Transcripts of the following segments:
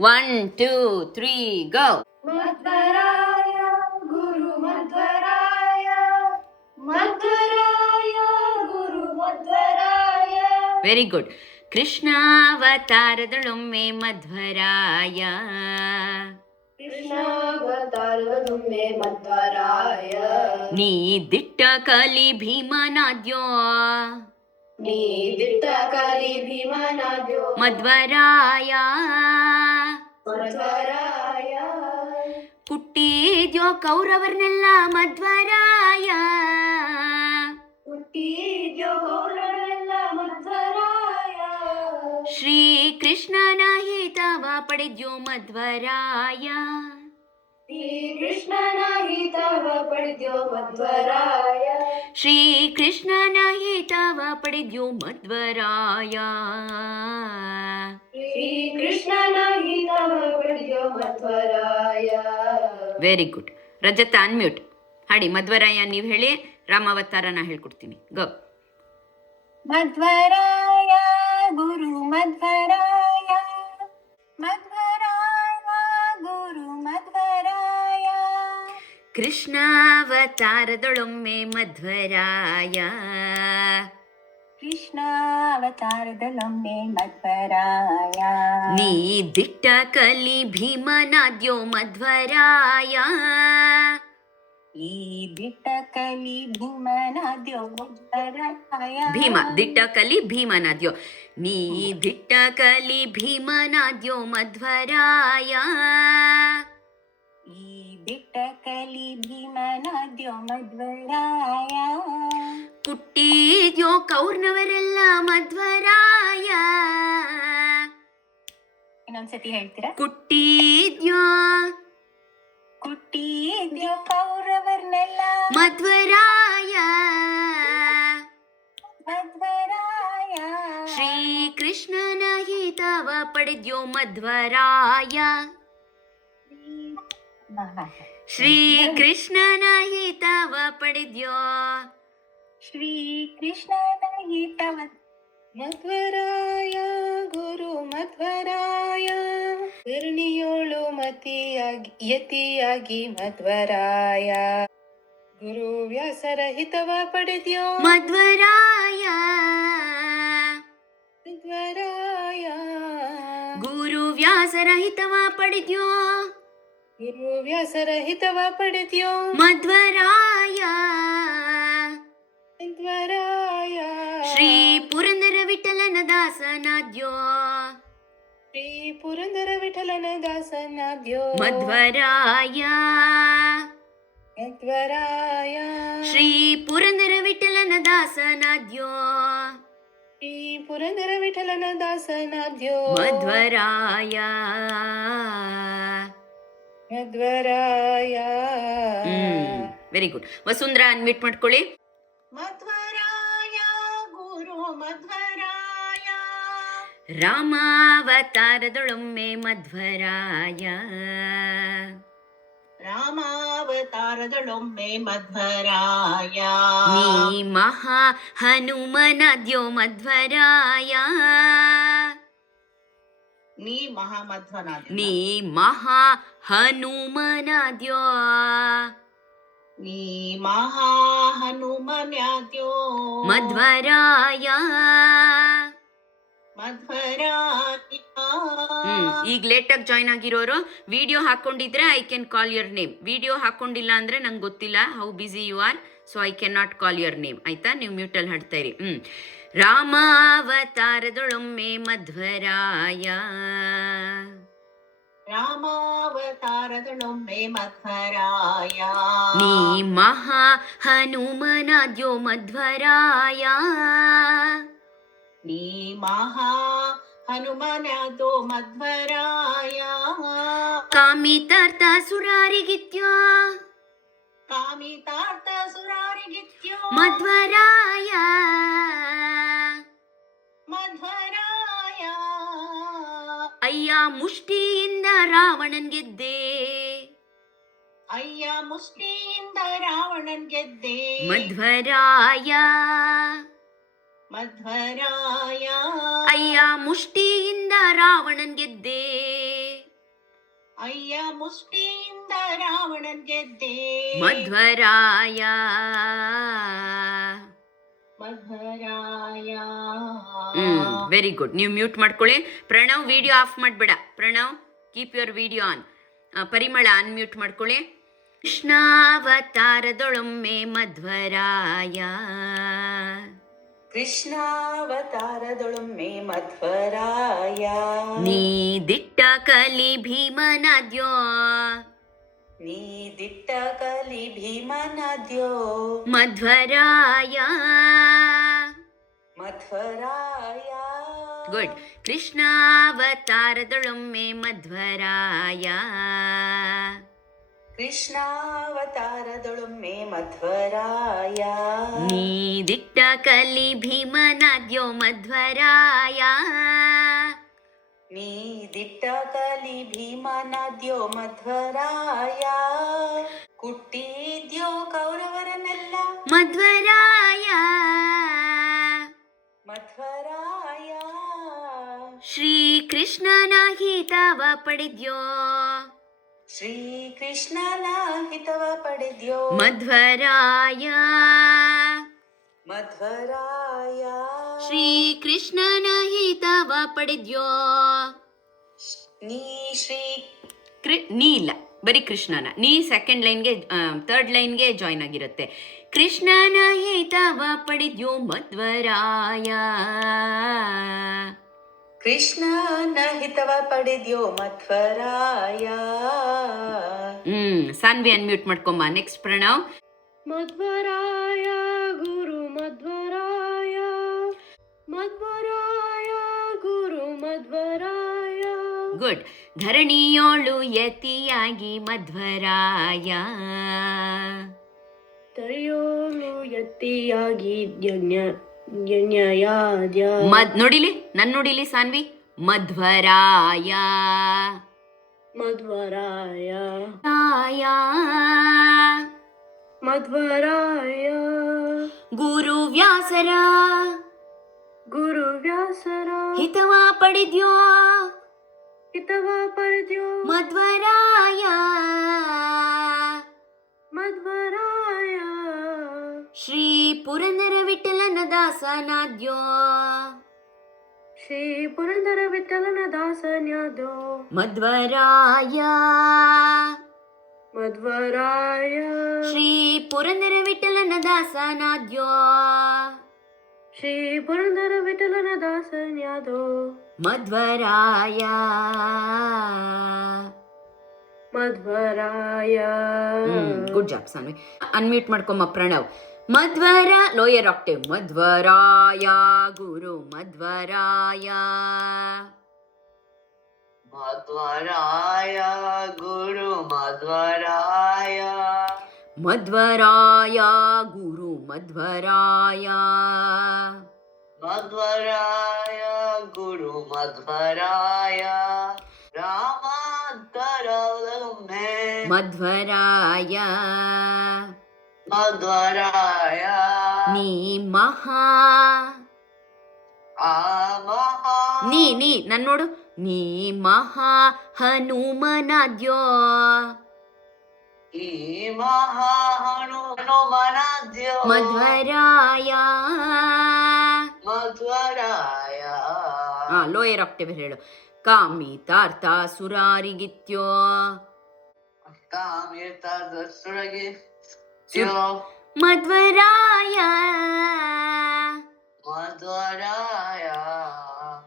1, 2, 3, go. Madhvaraya ಗುರು ಮಧ್ವರಾಯ, ಮಧ್ವರಾಯ ಗುರು Madhvaraya. Very good. ಕೃಷ್ಣಾವತಾರದಳೊಮ್ಮೆ ಮಧ್ವರಾಯ, ಕೃಷ್ಣಾವತಾರದೊಮ್ಮೆ ಮಧ್ವರಾಯ. ನೀ ದಿಟ್ಟ ಕಲಿ ಭೀಮನಾದ್ಯೋ, ನೀ ದಿಟ್ಟ ಕಲಿ ಭೀಮನಾದ್ಯೋ ಮಧ್ವರಾಯ. ಮಧ್ವರಾಯ. ಕುಟ್ಟಿದ್ಯೋ ಕೌರವರ್ನೆಲ್ಲ ಮಧ್ವರಾಯ, ಹುಟ್ಟಿದ್ಯೋ ಗೌರವರೆಲ್ಲ ಮಧ್ವರಾಯ. ಶ್ರೀ ಕೃಷ್ಣನ ಹಿತವ ಪಡೆದ್ಯೋ ಮಧ್ವರಾಯ, ಶ್ರೀ ಕೃಷ್ಣನ ಹಿತವ ಪಡೆದ್ಯೋ ಮಧ್ವರಾಯ. ಶ್ರೀ ಕೃಷ್ಣನ ಹಿತವ ಪಡೆದ್ಯೋ ಮಧ್ವರಾಯ, ಶ್ರೀ ಕೃಷ್ಣನ ಹಿತವ ಪಡೆದ್ಯೋ Madhvaraya. Very good. Rajata unmute. ಹಾಡಿ ಮಧ್ವರಾಯ ನೀವು ಹೇಳಿ, ರಾಮಾವತಾರ ನಾ ಹೇಳ್ಕೊಡ್ತೀನಿ. ಗೋ. ಮಧ್ವರಾಯ ಗುರು ಮಧ್ವರಾಯ, ಮಧ್ವರಾಯ ಗುರು ಮಧ್ವರಾಯ. ಕೃಷ್ಣಾವತಾರದೊಳೊಮ್ಮೆ ಮಧ್ವರಾಯ, ಕೃಷ್ಣಾವತಾರದೊಮ್ಮೆ ಮಧ್ವರಾಯ. ನೀ ದಿಟ್ಟ ಕಲಿ ಭೀಮನಾದ್ಯೋ ಮಧ್ವರಾಯ, ಈ ದಿಟ್ಟ ಕಲಿ ಭೀಮನಾದ್ಯೋ ಮಧ್ವರಾಯ. ಭೀಮ ದಿಟ್ಟ ಕಲಿ ಭೀಮನಾದ್ಯೋ, ನೀ ದಿಟ್ಟ ಕಲಿ ಭೀಮನಾದ್ಯೋ ಮಧ್ವರಾಯ, ಈ ದಿಟ್ಟ ಕಲಿ ಭೀಮನಾದ್ಯೋ ಮಧ್ವರಾಯ. ಕುಟ್ಟಿದ್ಯೋ ಕೌರ್ನವರೆಲ್ಲ ಮಧ್ವರಾಯ, ಇನ್ನೊಂದ್ಸತಿ ಹೇಳ್ತೀರಾ? ಕುಟ್ಟಿದ್ಯೋ ಕುಟ್ಟಿದ್ಯೋ ಕೌರವರ್ನೆಲ್ಲ ಮಧ್ವರಾಯ, ಮಧ್ವರಾಯ. ಶ್ರೀ ಕೃಷ್ಣನ ಹಿತವ ಪಡೆದ್ಯೋ ಮಧ್ವರಾಯ, ಶ್ರೀ ಕೃಷ್ಣನ ಹಿತವ ಪಡೆದ್ಯೋ. ಶ್ರೀ ಕೃಷ್ಣನ ಹಿತವ ಮಧ್ವರಾಯ ಗುರು ಮಧ್ವರಾಯ. ಧರಣಿಯೋಳು ಮತಿಯಾಗಿ ಯತಿಯಾಗಿ ಮಧ್ವರಾಯ. ಗುರು ವ್ಯಾಸರ ಹಿತವ ಪಡೆದ್ಯೋ ಮಧ್ವರಾಯ, ಮಧ್ವರಾಯ. ಗುರು ವ್ಯಾಸರ ಹಿತವ ಪಡೆದ್ಯೋ, ಗುರು ವ್ಯಾಸರ ಹಿತವ ಪಡೆದ್ಯೋ ಮಧ್ವರಾಯ, ಮಧ್ವರಾಯ. ಶ್ರೀ ಪುರಂದರ ವಿಠಲನ ದಾಸನಾದ್ಯೋ, ಶ್ರೀ ಪುರಂದರ ವಿಠಲನ ದಾಸನಾದ್ಯೋ ಮಧ್ವರಾಯ, ಮಧ್ವರಾಯ. ಶ್ರೀ ಪುರಂದರ ವಿಠಲನ ದಾಸನಾದ್ಯೋ, ಶ್ರೀ ಪುರಂದರ ವಿಠಲನ ದಾಸನಾದ್ಯೋ Madhvaraya, Madhvaraya. Very good. Vasundhara unmute ಮಾಡ್ಕೊಳ್ಳಿ. ಮಧ್ವರಾಯ ಗುರು ಮಧ್ವರಾಯ, ರಾಮಾವತಾರದೊಳೊಮ್ಮೆ ಮಧ್ವರಾಯ, ರಾಮಾವತಾರದೊಳೊಮ್ಮೆ ಮಧ್ವರಾಯ. ನೀ ಮಹಾ ಹನುಮನಾದ್ಯೋ ಮಧ್ವರಾಯ, ನೀ ಮಹಾಮಧ್ವನಾದ. ನೀ ಮಹಾ ಹನುಮನಾದ್ಯೋ, ನೀ ಮಹಾ ಹನುಮನ್ಯಾದ್ಯೋ ಮಧ್ವರಾಯ, ಮಧ್ವರಾಯ. ಈಗ ಲೇಟಾಗಿ ಜಾಯ್ನ್ ಆಗಿರೋರು ವಿಡಿಯೋ ಹಾಕೊಂಡಿದ್ರೆ I can call your name. Video ಹಾಕೊಂಡಿಲ್ಲ ಅಂದ್ರೆ ನಂಗೆ ಗೊತ್ತಿಲ್ಲ how busy you are, so I can not call your name. ಆಯ್ತಾ? ನೀವು ಮ್ಯೂಟಲ್ಲಿ ಹಾಡ್ತಾ ಇರಿ. ರಾಮಾವತಾರದೊಳೊಮ್ಮೆ ಮಧ್ವರಾಯ, ರಾಮಾವತಾರದೊಳೊಮ್ಮೆ ಮಧ್ವರಾಯ. ನೀ ಮಹಾ ಹನುಮನಾದ್ಯೋ ಮಧ್ವರಾಯ, ನೀ ಮಹಾ ಹನುಮನಾದೋ ಮಧ್ವರಾಯ. ಕಾಮಿತಾರ್ಥ ಸುರಾರಿಗಿತ್ಯೋ, ಕಾಮಿತಾರ್ಥ ಸುರಾರಿಗಿತ್ಯೋ ಮಧ್ವರಾಯ, ಮಧ್ವರಾಯ. ಅಯ್ಯ ಮುಷ್ಟಿಯಿಂದ ರಾವಣನ್ ಗೆದ್ದೆ, ಅಯ್ಯ ಮುಷ್ಟಿಯಿಂದ ರಾವಣನ್ ಗೆದ್ದೆ ಮಧ್ವರಾಯ, ಮಧ್ವರಾಯ. ಅಯ್ಯ ಮುಷ್ಟಿಯಿಂದ ರಾವಣನ್ ಗೆದ್ದೆ ಅಯ್ಯ ಮುಷ್ಟಿಯಿಂದ ರಾವಣನ್ ಗೆದ್ದೆ ಮಧ್ವರಾಯ ಮಧ್ವರಾಯ. Very good. ನೀವು ಮ್ಯೂಟ್ ಮಾಡ್ಕೊಳ್ಳಿ. ಪ್ರಣವ್ ವಿಡಿಯೋ ಆಫ್ ಮಾಡಬೇಡ. Pranav keep your video on. Parimala unmute ಮಾಡ್ಕೊಳ್ಳಿ. ಕೃಷ್ಣಾವತಾರದೊಳೊಮ್ಮೆ ಮಧ್ವರಾಯ. ಕೃಷ್ಣಾವತಾರದೊಳೊಮ್ಮೆ ಮಧ್ವರಾಯ. ನೀ ದಿಟ್ಟ ಕಲಿ ಭೀಮನಾದ್ಯೋ. ನೀ ದಿಟ್ಟ ಕಲಿ ಭೀಮನಾದ್ಯೋ. ಮಧ್ವರಾಯ ಮಧ್ವರಾಯ. ಗುಡ್. ಕೃಷ್ಣಾವತಾರದೊಳೊಮ್ಮೆ ಮಧ್ವರಾಯ. ಕೃಷ್ಣಾವತಾರದೊಳೊಮ್ಮೆ ಮಧ್ವರಾಯ. ನೀ ದಿಟ್ಟ ಕಲಿ ಭೀಮನಾದ್ಯೋ ಮಧ್ವರಾಯ. ನೀ ದಿಟ್ಟ ಕಲಿ ಭೀಮನಾದ್ಯೋ ಮಧ್ವರಾಯ. ಕುಟ್ಟಿದ್ಯೋ ಕೌರವರನ್ನೆಲ್ಲ ಮಧ್ವರಾಯ. ಮಧ್ವರಾಯ. ಶ್ರೀಕೃಷ್ಣನ ಹಿತವ ಪಡೆದ್ಯೋ. ಶ್ರೀಕೃಷ್ಣನ ಹಿತವ ಪಡೆದ್ಯೋ. ಮಧ್ವರಾಯ. ಮಧ್ವರಾಯ. ಶ್ರೀಕೃಷ್ಣನ ಹಿತವ ಪಡೆದ್ಯೋ. ನೀ ಶ್ರೀ ನೀ ಇಲ್ಲ, ಬರೀ ಕೃಷ್ಣನ. ನೀ ಸೆಕೆಂಡ್ ಲೈನ್ಗೆ ಥರ್ಡ್ ಲೈನ್ಗೆ ಜಾಯ್ನ್ ಆಗಿರುತ್ತೆ. ಕೃಷ್ಣನ ಹಿತವ ಪಡೆದ್ಯೋ ಮಧ್ವರಾಯ. ಕೃಷ್ಣನ ಹಿತವ ಪಡೆದ್ಯೋ ಮಧ್ವರಾಯ. ಸಾನ್ವಿ ಅನ್ಮ್ಯೂಟ್ ಮಾಡ್ಕೊಂಬ. ನೆಕ್ಸ್ಟ್ ಪ್ರಣವ್. ಮಧ್ವರಾಯ ಗುರು ಮಧ್ವರಾಯ. ಮಧ್ವರಾಯ ಗುರು ಮಧ್ವರಾಯ. ಗುಡ್. ಧರಣಿಯೋಳು ಯತಿಯಾಗಿ ಮಧ್ವರಾಯ. ತರಿಯೋಳು ಯತಿಯಾಗಿ ನೋಡಿಲಿ, ನನ್ ನೋಡಿಲಿ ಸಾನ್ವಿ. ಮಧ್ವರಾಯ. ಮಧ್ವರಾಯ. ರಾಯ. ಮಧ್ವರಾಯ. ಗುರು ವ್ಯಾಸರ ಗುರು ವ್ಯಾಸರ ಹಿತವ ಪಡೆದ್ಯೋ. ಹಿತವ ಪಡೆದ್ಯೋ. ಮಧ್ವರಾಯ. ಮಧ್ವರಾಯ. ಶ್ರೀ ಪುರಂದರ ವಿಠಲನ ದಾಸನಾದ್ಯೋ. ಶ್ರೀ ಪುರಂದರ ವಿಠಲನ ದಾಸನ್ಯಾದೋ. ಮಧ್ವರಾಯ. ಮಧ್ವರಾಯ. ಶ್ರೀ ಪುರಂದರ ವಿಠಲನ ದಾಸನಾದ್ಯೋ. ಶ್ರೀ ಪುರಂದರ ವಿಠಲನ ದಾಸನ್ಯಾದೋ. Madhvaraya. Madhvaraya. Good job Saanvi. Unmute ಮಾಡ್ಕೊಂಬ ಪ್ರಣವ್. ಮಧ್ವರ ಲೋಯರ್ ಆಕ್ಟಿವ್. ಮಧ್ವರಾಯ ಗುರು ಮಧ್ವರಾಯ. ಮಧ್ವರಾಯ ಗುರು ಮಧ್ವರಾಯ. ಮಧ್ವರಾಯ ಗುರು ಮಧ್ವರಾಯ. ಮಧ್ವರಾಯ ಗುರು ಮಧ್ವರಾಯ. ರಾಮಾಂತರದೊಮ್ಮೆ ಮಧ್ವರಾಯ. ಮಧ್ವರಾಯ. ನೀ ಮಹಾ. ಆ ಮಹಾ. ನೀ ನನ್ ನೋಡು. ನೀ ಮಹಾ ಹನುಮನಾದ್ಯೋ. ಈ ಮಹಾ ಹನುಮನಾದ್ಯೋ. ಮಧ್ವರಾಯ. ಮಧ್ವರಾಯ. ಲೋಯರ್ ಆಕ್ಟಿವ್ ಹೇಳು. ಕಾಮಿತಾರ್ಥ ಸುರಾರಿಗಿತ್ಯೋ. ಕಾಮಿತಾರ್ಥಸುರಗಿ ಮಧ್ವರಾಯ. ಮಧ್ವರಾಯ.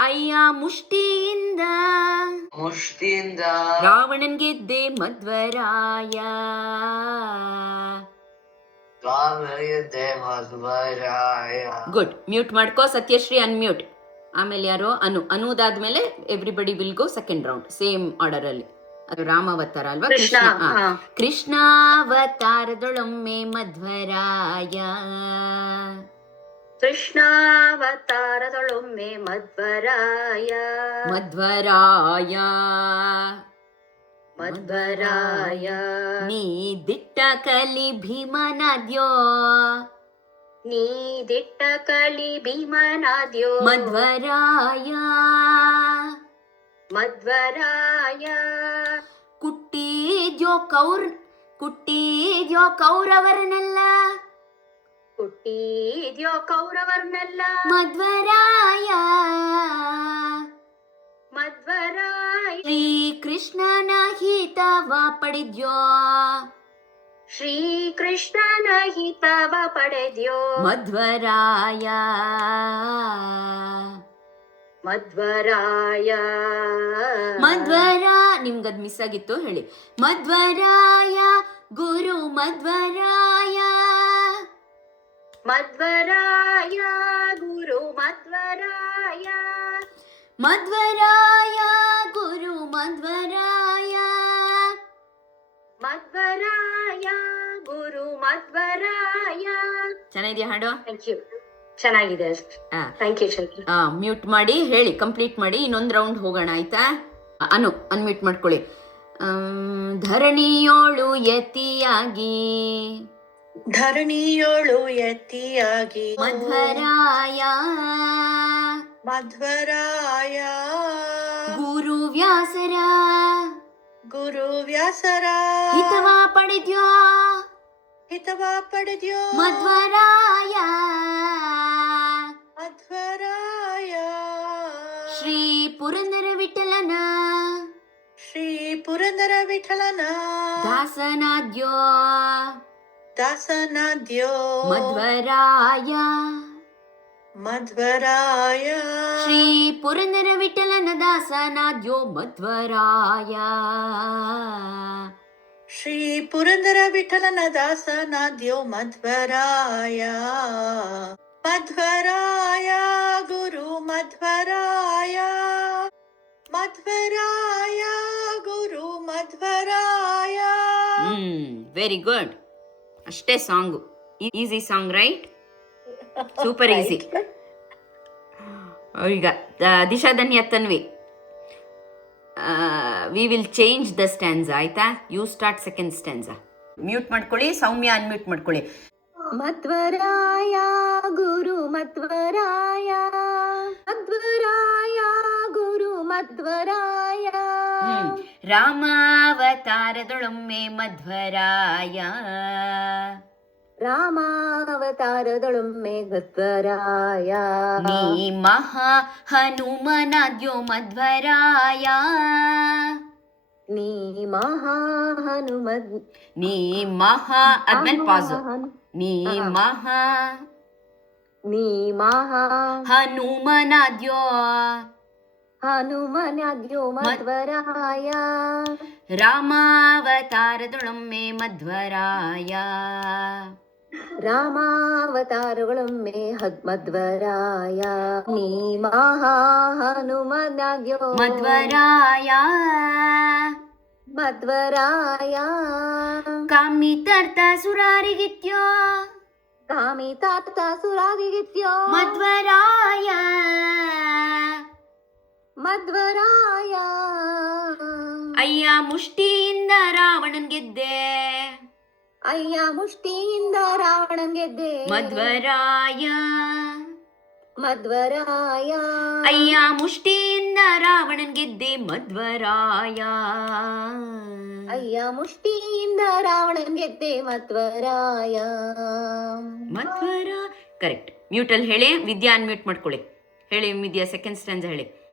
ಅಯ್ಯ ಮುಷ್ಟಿಯಿಂದ ಮುಷ್ಟಿಯಿಂದ ರಾವಣನ್ ಗೆದ್ದೆ ಮಧ್ವರಾಯ. ಸ್ವಾಮಿಯಿದ್ದೆ ಮಧ್ವರಾಯ. ಗುಡ್. ಮ್ಯೂಟ್ ಮಾಡ್ಕೋ ಸತ್ಯಶ್ರೀ. ಅನ್ಮ್ಯೂಟ್. ಆಮೇಲೆ ಯಾರೋ ಅನುದಾದ್ಮೇಲೆ everybody will go second round same order ಅಲ್ಲಿ. ಅದು ರಾಮಾವತಾರ ಅಲ್ವಾ? ಕೃಷ್ಣಾವತಾರದೊಳೊಮ್ಮೆ ಮಧ್ವರಾಯ. ಕೃಷ್ಣಾವತಾರದೊಳೊಮ್ಮೆ ಮಧ್ವರಾಯ. ಮಧ್ವರಾಯ. ಮಧ್ವರಾಯ. ನೀ ದಿಟ್ಟ ಕಲಿ ಭೀಮನಾದ್ಯೋ. ನೀ ದಿಟ್ಟ ಕಲಿ ಭೀಮನಾದ್ಯೋ. ಮಧ್ವರಾಯ. ಮಧ್ವರಾಯ. ಕುಟ್ಟಿದ್ಯೋ ಕೌರವರನೆಲ್ಲ ಹುಟ್ಟಿದ್ಯೋ ಕೌರವರ್ನೆಲ್ಲ ಮಧ್ವರಾಯ ಮಧ್ವರಾಯ ಶ್ರೀ ಕೃಷ್ಣನ ಹಿತವ ಪಡೆದ್ಯೋ ಶ್ರೀಕೃಷ್ಣನ ಹಿತವ ಪಡೆದ್ಯೋ ಮಧ್ವರಾಯ ಮಧ್ವರಾಯ ಮಧ್ವರ ನಿಮ್ಗದ್ ಮಿಸ್ ಆಗಿತ್ತು ಹೇಳಿ ಮಧ್ವರಾಯ ಗುರು ಮಧ್ವರಾಯ ಮಧ್ವರಾಯ ಗುರು ಮಧ್ವರಾಯ ಮಧ್ವರಾಯ ಗುರು ಮಧ್ವರಾಯ ಮಧ್ವರಾಯ ಗುರು ಮಧ್ವರಾಯ. ಚೆನ್ನಾಗಿದೆಯಾ ಹಾಡು? ಥ್ಯಾಂಕ್ ಯು, ಚೆನ್ನಾಗಿದೆ. Thank you Chandra. ಮ್ಯೂಟ್ ಮಾಡಿ ಹೇಳಿ, ಕಂಪ್ಲೀಟ್ ಮಾಡಿ, ಇನ್ನೊಂದು ರೌಂಡ್ ಹೋಗೋಣ ಆಯ್ತಾ? ಅನ್ಮ್ಯೂಟ್ ಮಾಡ್ಕೊಳ್ಳಿ. ಧರಣಿಯೋಳು ಯತಿಯಾಗಿ ಧರಣಿಯೋಳು ಯತಿಯಾಗಿ ಮಧ್ವರಾಯ ಮಧ್ವರಾಯ ಗುರು ವ್ಯಾಸರ ಗುರು ವ್ಯಾಸರ ಹಿತವ ಪಡೆದ್ಯೋ ಹಿತವ ಪಡೆದ್ಯೋ ಮಧ್ವರಾಯ ಮಧ್ವರಾಯ ಶ್ರೀ ಪುರಂದರ ವಿಠಲನ ಶ್ರೀ ಪುರಂದರ ವಿಠಲನ ದಾಸನಾದ್ಯೋ ದಾಸನಾದ್ಯೋ ಮಧ್ವರಾಯ ಮಧ್ವರಾಯ ಶ್ರೀ ಪುರಂದರ ವಿಠಲನ ದಾಸನಾದ್ಯೋ ಮಧ್ವರಾಯ ಶ್ರೀ ಪುರಂದರ ವಿಠಲನ ದಾಸನಾದ್ಯೋ ಮಧ್ವರಾಯ ಮಧ್ವರಾಯ ಗುರು ಮಧ್ವರಾಯ ಮಧ್ವರಾಯ ಗುರು ಮಧ್ವರಾಯ. Very good. ಅಷ್ಟೇ song, easy song right? Super easy. ಈಗ Disha Dhanya Tanvi, we will change the stanza ಆಯ್ತಾ? You start second stanza. Mute ಮಾಡ್ಕೊಳ್ಳಿ, ಸೌಮ್ಯ ಅನ್ಮ್ಯೂಟ್ ಮಾಡ್ಕೊಳ್ಳಿ. ಮಧ್ವರಾಯ ಗುರು ಮಧ್ವರಾಯ ಮಧ್ವರಾಯ ಗುರು ಮಧ್ವರಾಯ ರಾಮಾವತಾರದೊಳೊಮ್ಮೆ ಮಧ್ವರಾಯ ರಾಮಾವತಾರದೊಳೊಮ್ಮೆ ಮಧ್ವರಾಯ ನೀ ಮಹಾ ಹನುಮನಾದ್ಯೋ ಮಧ್ವರಾಯ ನೀ ಮಹಾ ಹನುಮದ್ ನೀ ಮಹಾ ಆದ್ಮೇಲೆ ಪಾಸು. ನೀ ಮಹಾ ನೀ ಮಹಾ ಹನುಮನಾದ್ಯೋ ಹನುಮನಾದ್ಯೋ ಮಧ್ವರಾಯ ರಾಮಾವತಾರದೊಳೊಮ್ಮೆ ಮಧ್ವರಾಯ ರಾಮಾವತಾರಗಳೊಮ್ಮೆ ಮಧ್ವರಾಯ ನೀ ಮಹಾ ಹನುಮನಾದ್ಯೋ ಮಧ್ವರಾಯ ಮಧ್ವರಾಯ ಕಾಮಿತಾರ್ಥ ಸುರಾರಿಗಿತ್ಯೋ ಕಾಮಿತಾರ್ಥ ಸುರಾದಿಗಿತ್ಯೋ ಮಧ್ವರಾಯ ಮಧ್ವರಾಯ ಅಯ್ಯ ಮುಷ್ಟಿಯಿಂದ ರಾವಣನ್ ಗೆದ್ದೆ ಅಯ್ಯ ಮುಷ್ಟಿಯಿಂದ ರಾವಣನ್ ಗೆದ್ದೆ ಮಧ್ವರಾಯ ಮಧ್ವರಾಯ ಅಯ್ಯ ಮುಷ್ಟಿಯಿಂದ ರಾವಣನ್ ಗೆದ್ದೆ ಮಧ್ವರಾಯ ಅಯ್ಯ ಮುಷ್ಟಿಯಿಂದ ರಾವಣನ್ ಗೆದ್ದೆ ಮಧ್ವರಾಯ ಮಧ್ವರ ಕರೆಕ್ಟ್. ಮ್ಯೂಟಲ್ಲಿ ಹೇಳಿ, ವಿದ್ಯಾ ಅನ್ಮ್ಯೂಟ್ ಮಾಡ್ಕೊಳ್ಳಿ. ಹೇಳಿ ವಿದ್ಯಾ, ಸೆಕೆಂಡ್ ಸ್ಟ್ಯಾನ್ಸ್ ಹೇಳಿ.